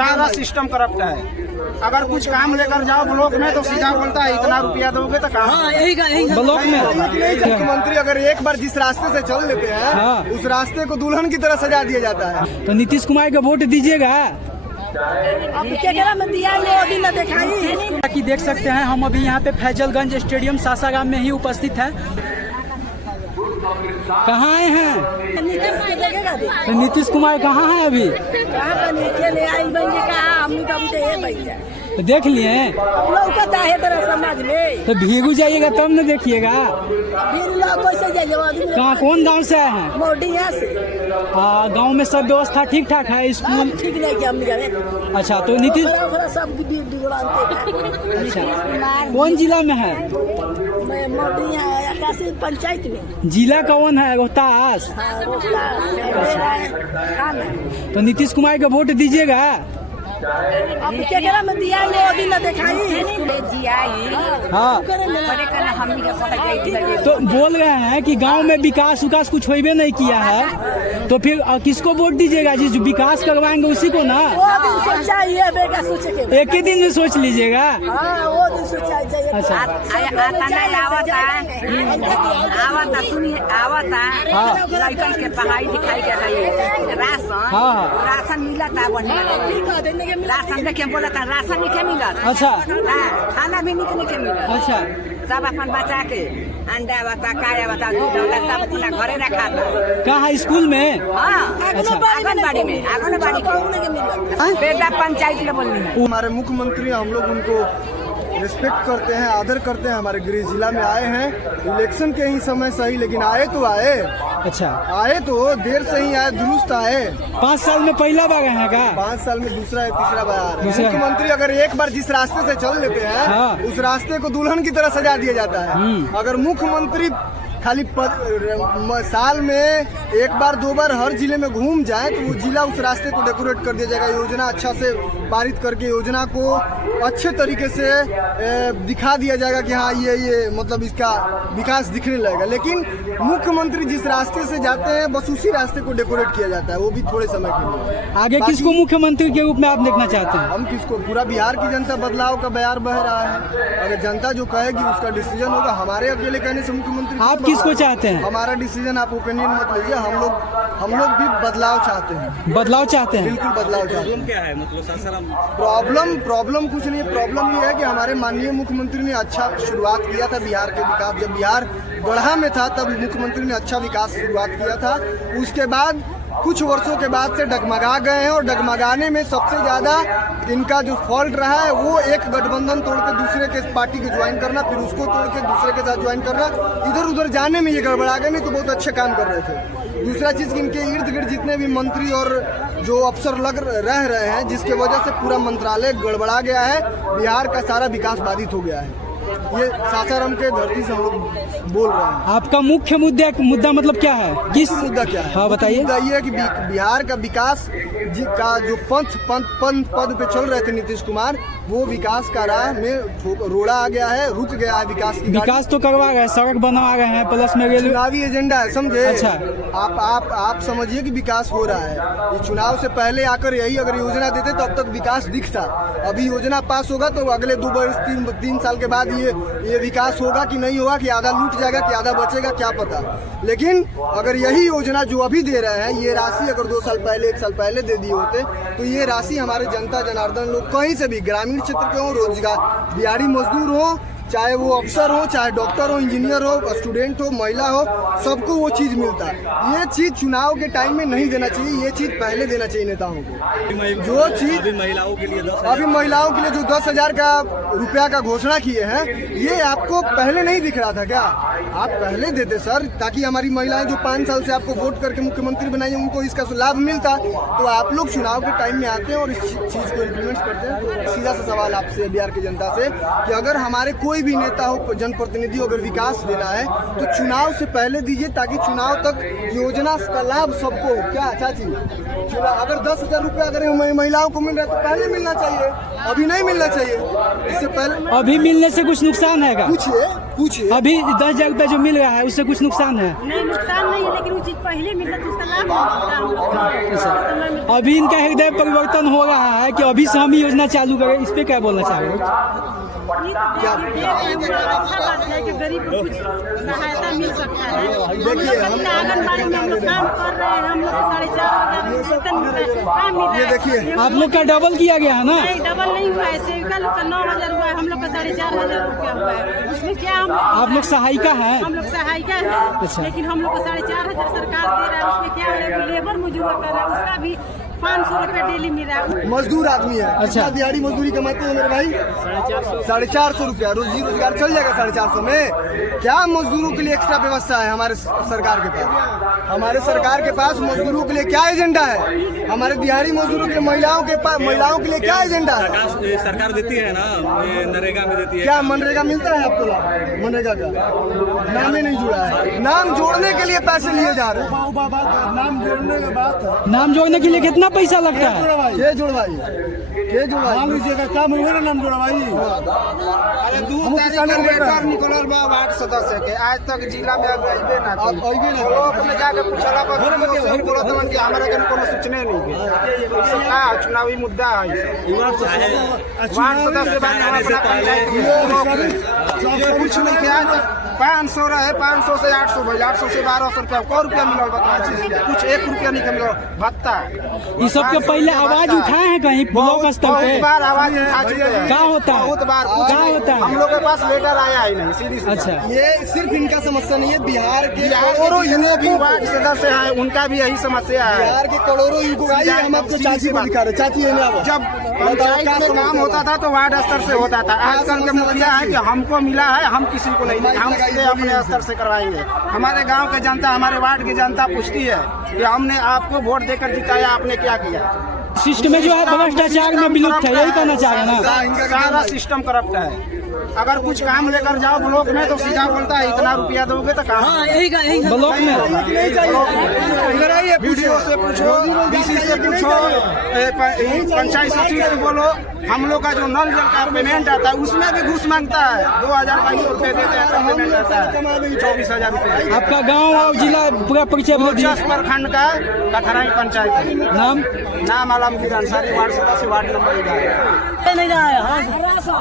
सारा system corrupt है। अगर कुछ काम लेकर जाओ ब्लॉक में तो सीधा बोलता है इतना रुपया दोगे तो काम ब्लॉक में। मुख्यमंत्री अगर एक बार जिस रास्ते से चल लेते हैं उस रास्ते को दुल्हन की तरह सजा दिया जाता है। तो नीतीश कुमार को वोट दीजिएगा। कि देख सकते हैं हम अभी यहाँ पे फैजलगंज स्टेडियम सासाराम में ही उपस्थित हैं। कहाँ आए हैं? तो नीतीश कुमार कहाँ है अभी? तो देख लिए समाज में तो भीगू जाइएगा तब न देखिएगा। कहाँ कौन गांव से आए हैं? मोडिया से। गांव में सब व्यवस्था ठीक ठाक है? स्कूल ठीक नहीं किया हम जाने। अच्छा तो नीतीश सब अच्छा कौन जिला में है? मैं मोडिया आकाशी पंचायत में। जिला कौन है? रोहतास। तो नीतीश कुमार को वोट दीजिएगा। अब केकरा में दिया मोदी न दिखाई हाँ तो बोल रहे हैं कि गांव में विकास कुछ होइबे नहीं किया है तो फिर किसको वोट दीजिएगा? जिस जो विकास करवाएंगे उसी को ना। एक ही दिन में सोच लीजिएगा। अच्छा लड़कन के पढ़ाई लिखाई के राशन मिला था बढ़िया। राशन देखे बोला था राशन नहीं मिला। अच्छा खाना भी नहीं मिला। अच्छा सब अपन बचा के अंडा बता काया बता दूध बता सब अपना घरे रखा था। कहाँ स्कूल में? अच्छा आंगनबाड़ी में आंगनबाड़ी बेटा पंचायत में बोलनी है। हमारे मुख्यमंत्री हम लोग उनको रिस्पेक्ट करते हैं, आदर करते हैं। हमारे गृह जिला में आए हैं इलेक्शन के ही समय सही, लेकिन आए तो आए। अच्छा आए तो देर से ही आए, दुरुस्त आए। 5 साल में पहला बार हैं का? 5 साल में दूसरा या तीसरा बार आ रहे हैं। मुख्यमंत्री अगर एक बार जिस रास्ते से चल लेते हैं उस रास्ते को दुल्हन की तरह सजा दिया जाता है। अगर मुख्यमंत्री खाली साल में एक बार 2 बार हर जिले में घूम जाए तो वो जिला उस रास्ते को डेकोरेट कर दिया जाएगा। योजना अच्छा से पारित करके योजना को अच्छे तरीके से दिखा दिया जाएगा कि हाँ ये मतलब इसका विकास दिखने लगेगा। लेकिन मुख्यमंत्री जिस रास्ते से जाते हैं बस उसी रास्ते को डेकोरेट किया जाता है, वो भी थोड़े समय के लिए। आगे किसको मुख्यमंत्री के रूप में आप देखना चाहते हैं? हम किसको? पूरा बिहार की जनता बदलाव का बयार बह रहा है। अगर जनता जो कहेगी उसका डिसीजन होगा। हमारे अकेले कहने से मुख्यमंत्री आप किसको चाहते हैं? हमारा डिसीजन आप ओपिनियन मत लीजिए। हम लोग भी बदलाव चाहते हैं। बदलाव चाहते हैं? बिल्कुल बदलाव चाहते हैं। क्या है मतलब सासाराम प्रॉब्लम कुछ नहीं है। प्रॉब्लम ये है कि हमारे माननीय मुख्यमंत्री ने अच्छा शुरुआत किया था बिहार के विकास। जब बिहार गढ़ा में था तब मुख्यमंत्री ने अच्छा विकास शुरुआत किया था। उसके बाद कुछ वर्षों के बाद से डगमगा गए हैं और डगमगाने में सबसे ज्यादा इनका जो फॉल्ट रहा है वो एक गठबंधन तोड़ के दूसरे के पार्टी को ज्वाइन करना, फिर उसको तोड़ के दूसरे के साथ ज्वाइन करना। इधर उधर जाने में ये गड़बड़ा गए, नहीं तो बहुत अच्छे काम कर रहे थे। दूसरा चीज कि इनके इर्द गिर्द जितने भी मंत्री और जो अफसर रह रहे हैं जिसके वजह से पूरा मंत्रालय गड़बड़ा गया है। बिहार का सारा विकास बाधित हो गया है। ये सासाराम के धरती से हम लोग बोल रहे हैं। आपका मुख्य मुद्दा मतलब क्या है? किस मुद्दा क्या है? हाँ बताइए। मुद्दा ये है कि बिहार का विकास का जो पद पे चल रहे थे नीतीश कुमार, वो विकास का राह में रोड़ा आ गया है, रुक गया है। विकास तो करवा गए, सड़क बनवा गए हैं, प्लस में रेलवे। चुनावी एजेंडा है, समझे? अच्छा आप समझिए कि विकास हो रहा है। ये चुनाव से पहले आकर यही अगर योजना देते तो अब तक विकास दिखता। अभी योजना पास होगा तो अगले 2 वर्ष 3 साल के बाद ये विकास होगा कि नहीं होगा, कि आधा लूट जाएगा कि आधा बचेगा, क्या पता। लेकिन अगर यही योजना जो अभी दे रहे हैं, ये राशि अगर 2 साल पहले 1 साल पहले दे दिए होते तो ये राशि हमारे जनता जनार्दन लोग कहीं से भी, ग्रामीण क्षेत्र के हो, रोजगार दिहाड़ी मजदूर हो, चाहे वो अफसर हो, चाहे डॉक्टर हो, इंजीनियर हो, स्टूडेंट हो, महिला हो, सबको वो चीज मिलता है। ये चीज चुनाव के टाइम में नहीं देना चाहिए, ये चीज पहले देना चाहिए नेताओं को। जो चीज महिलाओं के लिए अभी महिलाओं के लिए जो 10,000 का रुपया का घोषणा किए हैं, ये आपको पहले नहीं दिख रहा था क्या? आप पहले देते सर, ताकि हमारी महिलाएं जो 5 साल से आपको वोट करके मुख्यमंत्री बनाई उनको इसका लाभ मिलता। तो आप लोग चुनाव के टाइम में आते हैं और इस चीज को इम्प्लीमेंट करते हैं। तो सीधा सा सवाल आपसे बिहार की जनता से कि अगर हमारे कोई भी नेता हो, जनप्रतिनिधि, अगर विकास देना है तो चुनाव से पहले दीजिए, ताकि चुनाव तक योजना का लाभ सबको हो। क्या चाची? अगर 10,000 रुपया अगर महिलाओं को मिल रहा है तो पहले मिलना चाहिए, अभी नहीं मिलना चाहिए। इससे पहले अभी मिलने से कुछ नुकसान है? पूछिए पूछिए। अभी 10,000 रुपया जो मिल रहा है उससे कुछ नुकसान है? नहीं नुकसान नहीं है, लेकिन वो चीज पहले मिलता तो उसका लाभ अभी इनका हृदय परिवर्तन हो रहा है कि अभी से हम ही योजना चालू करें, इस पे क्या बोलना चाहोगे? अच्छा बात है कि गरीब को कुछ सहायता मिल सकता है। देखिए, आंगनबाड़ी में हम लोग काम कर रहे हैं, हम लोग 4,500 ये देखिए, आप लोग का डबल किया गया है ना? नहीं डबल नहीं हुआ है, सेविका लोग का 9,000 हुआ है, हम लोग का 4,500 रुपया हुआ है। उसमें क्या हम आप लोग सहायिका हैं? हम लोग सहायिका है, अच्छा। लेकिन हम लोग को 4,500 सरकार दे रहा है। उसमें क्या है, लेबर मजदूर कर रहा है, उसका भी 500 रुपये डेली मिल रहा है। मजदूर आदमी है। अच्छा। दिहाड़ी मजदूरी कमाते हैं मेरे भाई 450 रुपया रोजी रोजगार चल जाएगा 450 में। क्या मजदूरों के लिए एक्स्ट्रा व्यवस्था है हमारे सरकार के पास? हमारे सरकार के पास मजदूरों के लिए क्या एजेंडा है? हमारे दिहाड़ी मजदूरों के महिलाओं के पास महिलाओं के लिए क्या एजेंडा है? सरकार देती है ना, ये नरेगा में देती है। क्या मनरेगा मिलता है आपको? मनरेगा का नाम ही नहीं जुड़ा है। नाम जोड़ने के लिए पैसे लिए जा रहे हैं। नाम जोड़ने के बाद नाम जोड़ने के लिए कितना पैसा लगता है? के जुड़वाई मान लीजिएगा काम हुए ना नाम जुड़वाई। अरे 2 तारीख के लेटर निकलल बा वार्ड सदस्य के, आज तक जिला में अब अइबे ना लोग में जाके पूछला पर सब बोलत मन कि हमरा के कोनो सूचना नहीं है। का चुनावी मुद्दा है वार्ड सदस्य बात अपना पंचायत में कुछ नहीं किया। 500 रहे, 500 से 800 भइल, 800 से 1200 रुपया, को रुपया मिलल बता? कुछ 1 रुपया नहीं मिलल भत्ता। ये सबके पहले आवाज उठाए हैं कहीं ब्लॉक स्तर पे? बहुत बार आवाज उठा चुके हैं। क्या होता है? बहुत बार क्या होता है? हम लोग के पास लेटर आया ही नहीं, सीधी सी। अच्छा, ये सिर्फ इनका समस्या नहीं है, बिहार के करोड़ों जितने भी वार्ड सदस्य हैं उनका भी यही समस्या है। बिहार के करोड़ों युवक आइए, हम आपको चाची को दिखा रहे। चाची है ना? जब पंचायत में काम होता था तो वार्ड स्तर से होता था। आजकल के मुखिया है कि हमको मिला है, हम किसी को नहीं, हम सीधे अपने स्तर से करवाएंगे। हमारे गांव के जनता, हमारे वार्ड की जनता पूछती है कि हमने आपको वोट देकर जिताया, आपने क्या किया? सिस्टम में जो है भ्रष्टाचार में विलुप्त है, यही कहना चाह रहे हैं ना? सारा सिस्टम करप्ट है। अगर कुछ काम लेकर जाओ ब्लॉक में तो सीधा बोलता है इतना रुपया दोगे तो काम। ब्लॉक में इधर आइए, वीडियो से पूछो, डीसी से पूछो, पंचायत सचिव से बोलो। हम लोग का जो नल जल का पेमेंट आता है उसमें भी घूस मांगता है। 2,500 रुपये देते हैं तो पेमेंट आता है 24,000 रुपये। आपका गांव और जिला पूरा परिचय बोल दिया। प्रखंड का कथराई पंचायत है। नाम आलमगीर अंसारी, वार्ड सदस्य, वार्ड नंबर 11। नहीं रहा है। हाँ,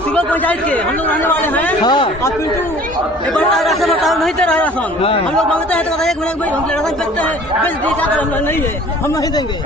सिविल पंचायत के हम लोग रहने वाले हैं। हाँ। आप पिंटू राशन बताओ, नहीं दे रहा है राशन। हाँ। हम लोग मांगते हैं तो कहते हैं कि हम राशन बेचते हैं, बेच दे, क्या करें? हम नहीं है, हम नहीं देंगे।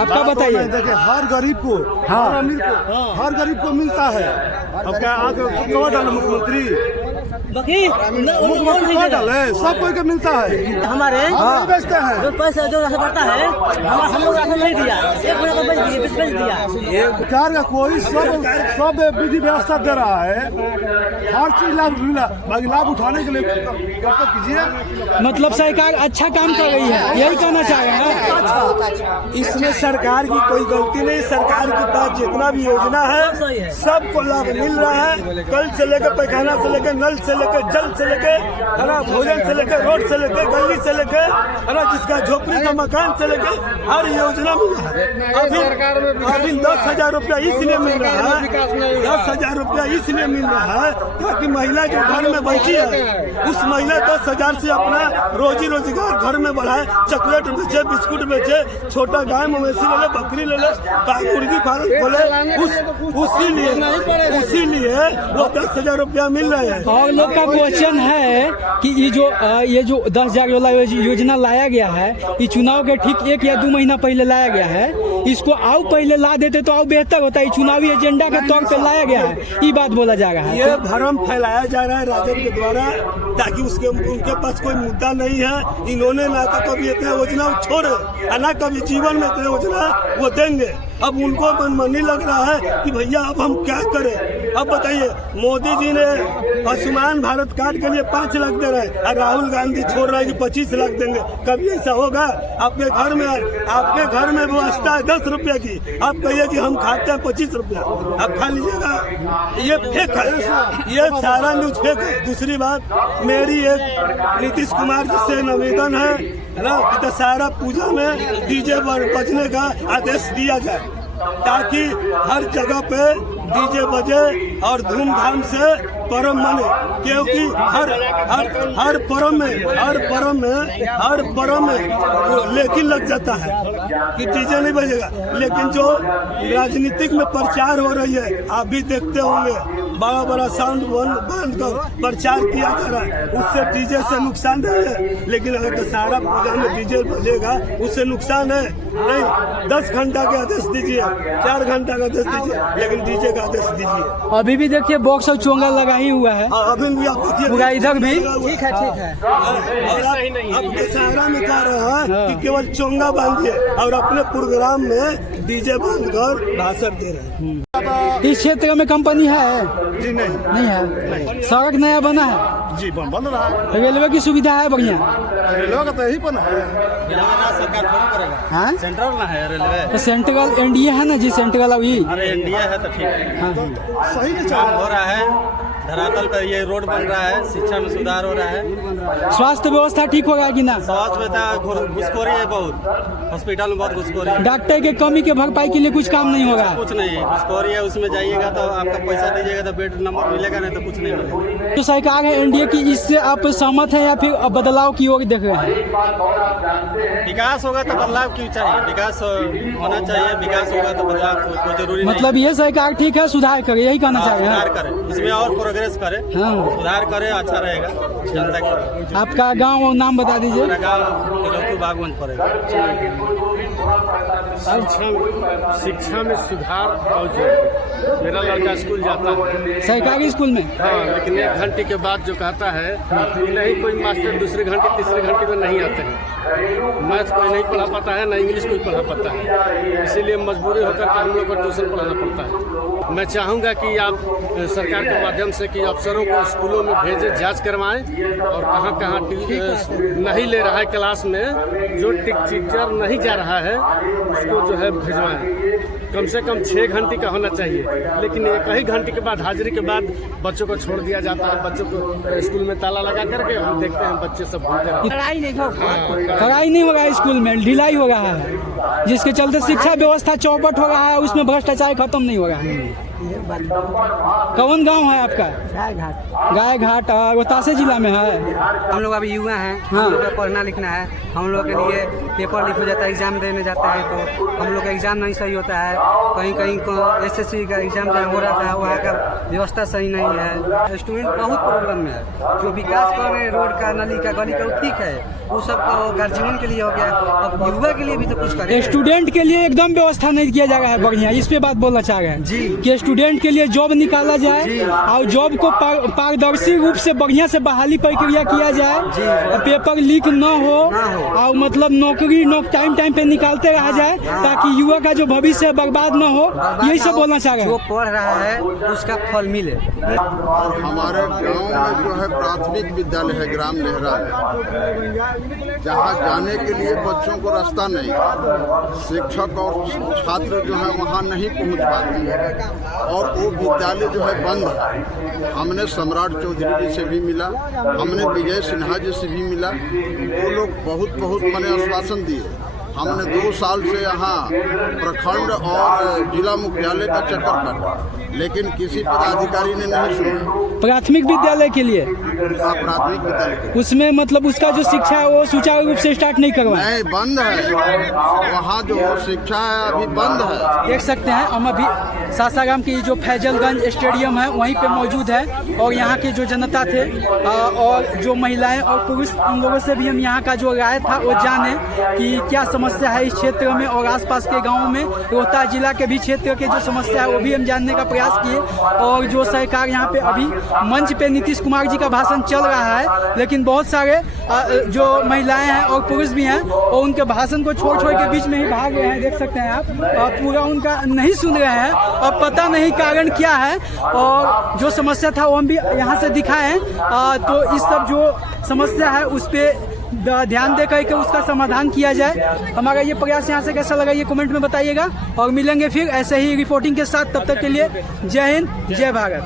आपका बताइए। देखिए, हर गरीब को, हर अमीर को, हर गरीब को मिलता है। अब क्या आगे कौन डाले मुख्यमंत्री? बाकी मुख्यमंत्री कौन डाले? सब कोई को मिलता है। हमारे बेचते हैं। जो पैसा जो राशन बढ़ता है, हम लोग राशन नहीं दिया, 1 महीना को बेच दिया। ये सरकार का कोई सब विधि व्यवस्था दे रहा है, हर चीज लाभ मिला, बाकी लाभ उठाने के लिए कर्तव्य कीजिए। मतलब सरकार अच्छा काम कर रही है, यही कहना चाह रहे हैं। इसमें सरकार की कोई गलती नहीं। सरकार के पास जितना भी योजना है सबको लाभ मिल रहा है। कल से लेकर पैखाना से लेकर नल से लेकर जल से लेकर है ना, भोजन से लेकर रोड से लेकर गली से लेकर है ना, जिसका झोपड़ी का मकान से लेकर हर योजना मिल रहा है। अभी 10,000 रुपया इसलिए मिल रहा है, 10,000 रुपया इसलिए मिल रहा है ताकि महिला जो घर में बैठी है उस महिला 10,000 से अपना रोजी रोजगार घर में बढ़ाए। चॉकलेट बेचे, बिस्कुट बेचे, छोटा गाय मवेशी ले ले, बकरी ले ले, मुर्गी फार्म खोले, उसीलिए वो 10,000 रुपया मिल रहा है। और लोग का क्वेश्चन है कि ये जो 10,000 वाला योजना लाया गया है, ये चुनाव के ठीक 1 या 2 महीना पहले लाया गया है। इसको आओ पहले ला देते तो आओ बेहतर होता है। चुनावी एजेंडा के तौर पे लाया गया है, ये बात बोला जा रहा है। ये भ्रम फैलाया जा रहा है राजद के द्वारा, ताकि उनके पास कोई मुद्दा नहीं है। इन्होंने ना तो कभी इतना योजना छोड़े, ना कभी जीवन में इतना योजना वो देंगे। अब उनको मनमानी लग रहा है कि भैया अब हम क्या करें। अब बताइए, मोदी जी ने आयुष्मान भारत कार्ड के लिए 5 लाख दे रहे हैं और राहुल गांधी छोड़ रहे हैं कि 25 लाख देंगे। कभी ऐसा होगा? आपके घर में व्यवस्था है 10 रुपया की, आप कहिए कि हम खाते हैं 25 रुपया, आप खा लीजिएगा। ये फेक है, ये सारा न्यूज फेक है। दूसरी बात, मेरी एक नीतीश कुमार जी से निवेदन है ना, कि दशहरा पूजा में डीजे बजने का आदेश दिया जाए। ताकि हर जगह पे डीजे बजे और धूमधाम से पर्व मने, क्योंकि हर पर्व में लेकिन लग जाता है कि डीजे नहीं बजेगा। लेकिन जो राजनीतिक में प्रचार हो रही है, आप भी देखते होंगे, बड़ा बड़ा साउंड बांध कर प्रचार किया जा रहा है, उससे डीजे से नुकसान नहीं है। लेकिन अगर दशहरा पूजा में डीजे बजेगा उससे नुकसान है नहीं। 10 घंटा का आदेश दीजिए, 4 घंटा का आदेश दीजिए, लेकिन डीजे का आदेश दीजिए। अभी भी देखिए बॉक्स और चोंगा लगा ही हुआ है, अभी भी आप देखिए पूरा इधर भी। ठीक है और अब दशहरा में कह रहे हैं कि केवल चोंगा बांधिए और अपने प्रोग्राम में डीजे बांध कर भाषण दे रहे हैं। इस क्षेत्र में कंपनी है? जी नहीं है। सड़क नया बना है? जी बन रहा है। रेलवे की सुविधा है बढ़िया? रेलवे का तो यही बन है। सरकार थोड़ा करेगा, हाँ सेंट्रल ना है रेलवे, तो सेंट्रल एनडीए है ना जी, सेंट्रल अभी। अरे एनडीए है तो ठीक है। हाँ सही नहीं काम हो रहा है, धरातल पर ये रोड बन रहा है, शिक्षा में सुधार हो रहा है। स्वास्थ्य व्यवस्था ठीक होगा कि ना? स्वास्थ्य में घुसखोरी है बहुत, हॉस्पिटल में बहुत घुसखोरी है। डॉक्टर के कमी के भरपाई के लिए कुछ काम नहीं होगा? कुछ नहीं, घुसखोरी है, उसमें जाइएगा तो आपका पैसा दीजिएगा तो बेड नंबर मिलेगा, नहीं तो कुछ नहीं मिलेगा। जो सरकार है एनडीए की, इससे आप सहमत हैं या फिर बदलाव की ओर देख रहे हैं? विकास होगा तो बदलाव क्यों चाहिए? विकास होना चाहिए, विकास होगा तो बदलाव कोई जरूरी नहीं। मतलब ये सरकार ठीक है, सुधार करे, यही कहना चाह रहे सुधार हैं? करे, इसमें और प्रोग्रेस करे, हाँ। सुधार करे, अच्छा रहेगा जनता के। आपका गांव और नाम बता दीजिए। मेरा गाँव तिलोकी बागवंज पड़ेगा। शिक्षा में सुधार और जरूरी। मेरा लड़का स्कूल जाता है, सरकारी स्कूल में? हाँ, लेकिन 1 घंटे के बाद जो कहता है कि नहीं, कोई मास्टर दूसरे घंटे तीसरे घंटे में नहीं आते हैं। मैथ कोई नहीं पढ़ा पाता है, ना इंग्लिश कोई पढ़ा पाता है, इसीलिए मजबूरी होकर के हम लोग को ट्यूशन पढ़ाना पड़ता है। मैं चाहूँगा कि आप सरकार के माध्यम से कि अफसरों को स्कूलों में भेजें, जांच करवाएं और कहाँ नहीं ले रहा है क्लास में, जो टीचर नहीं जा रहा है उसको जो है भिजवाएं। कम से कम 6 घंटे का होना चाहिए, लेकिन 1 घंटे के बाद हाजिरी के बाद बच्चों को छोड़ दिया जाता है। बच्चों को स्कूल में ताला लगा करके हम देखते हैं बच्चे सब घूमते रहते हैं। पढ़ाई नहीं हो रहा है स्कूल में, ढिलाई हो रहा है, जिसके चलते शिक्षा व्यवस्था चौपट हो रहा है, उसमें भ्रष्टाचार खत्म नहीं हो रहा है। कौन गांव है आपका? गाय घाट रोहतास जिला में है। हम लोग अभी युवा हैं, हाँ। हम लोग को पढ़ना लिखना है, हम लोग के लिए पेपर लीक हो जाता है, एग्जाम देने जाते हैं तो हम लोग का एग्जाम नहीं सही होता है। कहीं एसएससी का एग्जाम जहाँ हो रहा था वहाँ का व्यवस्था सही नहीं है। स्टूडेंट बहुत प्रॉब्लम में है। जो विकास कर रहे हैं रोड का, नली का, गली का, ठीक है, वो सब गार्जियन के लिए हो गया, अब युवा के लिए भी तो कुछ करें। स्टूडेंट के लिए एकदम व्यवस्था नहीं किया जा रहा है बढ़िया, इस पे बात बोलना चाह रहे हैं जी, कि स्टूडेंट के लिए जॉब निकाला जाए और जॉब को पारदर्शी रूप से बढ़िया से बहाली प्रक्रिया किया जाए, पेपर लीक न हो और मतलब नौकरी टाइम पे निकालते रहा जाए, ताकि युवा का जो भविष्य बर्बाद न हो, यही सब बोलना चाह रहे हैं। जो पढ़ रहा है उसका फल मिले। और हमारे गांव में जो है प्राथमिक विद्यालय है ग्राम नेहरा में, जहाँ जाने के लिए बच्चों को रास्ता नहीं, शिक्षक और छात्र जो है वहाँ नहीं पहुँच पाते हैं और वो विद्यालय जो है बंद है। हमने सम्राट चौधरी जी से भी मिला, हमने विजय सिन्हा जी से भी मिला, वो लोग बहुत मैंने आश्वासन दिए। हमने 2 साल से यहाँ प्रखंड और जिला मुख्यालय का चक्कर काटा, लेकिन किसी पदाधिकारी ने नहीं सुना। प्राथमिक विद्यालय के लिए? प्राथमिक विद्यालय उसमें मतलब उसका जो शिक्षा है वो सुचारू रूप से स्टार्ट नहीं करवाया? नहीं, बंद है। वहाँ जो शिक्षा है अभी बंद है। देख सकते हैं हम अभी सासाराम की जो फैजलगंज स्टेडियम है वहीं पे मौजूद है और यहाँ के जो जनता थे और जो महिलाएं और पुरुष, उन लोगों से भी हम यहाँ का जो राय था वो जाने कि क्या समस्या है इस क्षेत्र में और आसपास के गाँवों में, रोहतास जिला के भी क्षेत्र के जो समस्या है वो भी हम जानने का प्रयास किए। और जो सरकार यहाँ पे अभी मंच पे नीतीश कुमार जी का भाषण चल रहा है, लेकिन बहुत सारे जो महिलाएं हैं और पुरुष भी हैं और उनके भाषण को छोड़ के बीच में ही भाग रहे हैं। देख सकते हैं आप, पूरा उनका नहीं सुन रहे हैं और पता नहीं कारण क्या है। और जो समस्या था वो हम भी यहाँ से दिखाएं, तो इस सब जो समस्या है उस पर ध्यान दे करके उसका समाधान किया जाए। हमारा ये प्रयास यहाँ से कैसा लगा ये कमेंट में बताइएगा और मिलेंगे फिर ऐसे ही रिपोर्टिंग के साथ। तब तक के लिए जय हिंद, जय भारत।